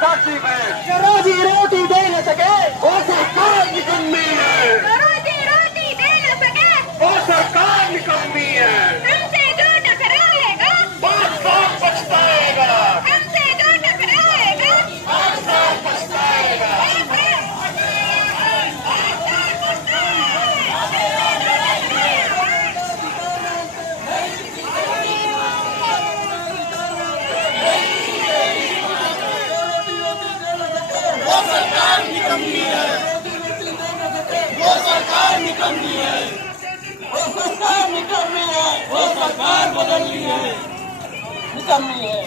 साक्षी बहन रोजी रोटी दे न सके वो सरकार निकम्मी है, रोजी रोटी दे न सके वो सरकार निकम्मी है। हमसे जो टकराएगा 5 साल पछताएगा, हमसे जो टकराएगा 5 साल पछताएगा। वो सरकार निकम्मी है, वो सरकार निकम्मी है, वो सरकार निकम्मी है, वो सरकार बदलनी है, निकम्मी है।